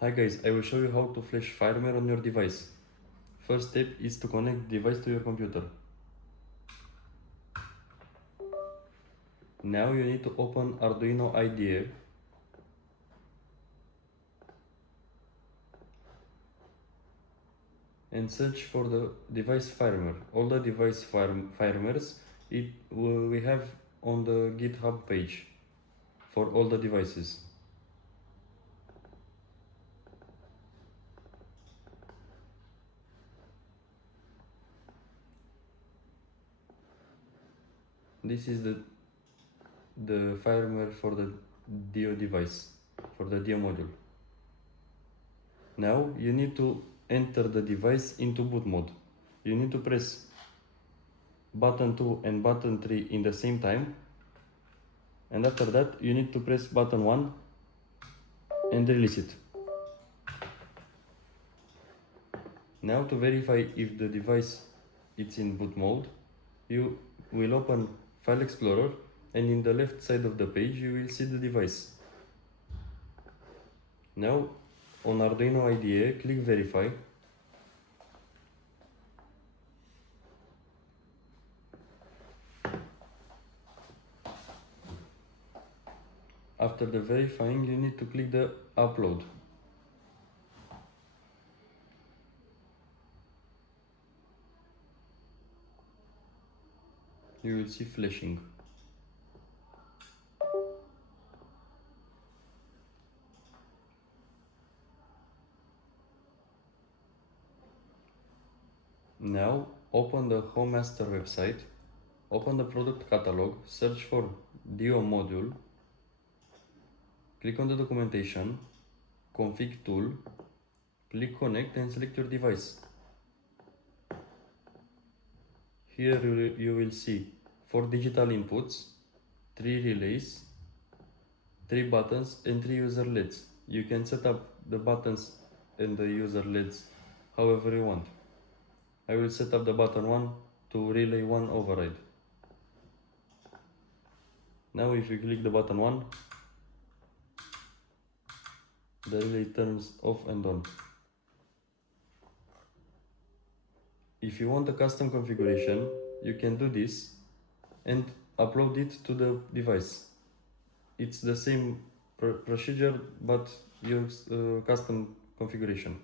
Hi guys, I will show you how to flash firmware on your device. First step is to connect the device to your computer. Now you need to open Arduino IDE and search for the device firmware. All the device firmwares we have on the GitHub page for all the devices. This is the firmware for the DO device, for the DO module. Now you need to enter the device into boot mode. You need to press button 2 and button 3 in the same time, and after that you need to press button 1 and release it. Now to verify if the device is in boot mode, you will open File Explorer, and in the left side of the page you will see the device. Now on Arduino IDE, click Verify. After the verifying, you need to click the Upload. You will see flashing. Now open the HomeMaster website, open the product catalog, search for DO module, click on the documentation, config tool, click connect and select your device. Here you will see 4 digital inputs, 3 relays, 3 buttons and 3 user LEDs. You can set up the buttons and the user LEDs however you want. I will set up the button 1 to relay 1 override. Now if you click the button 1, the relay turns off and on. If you want a custom configuration, you can do this and upload it to the device. It's the same procedure but your custom configuration.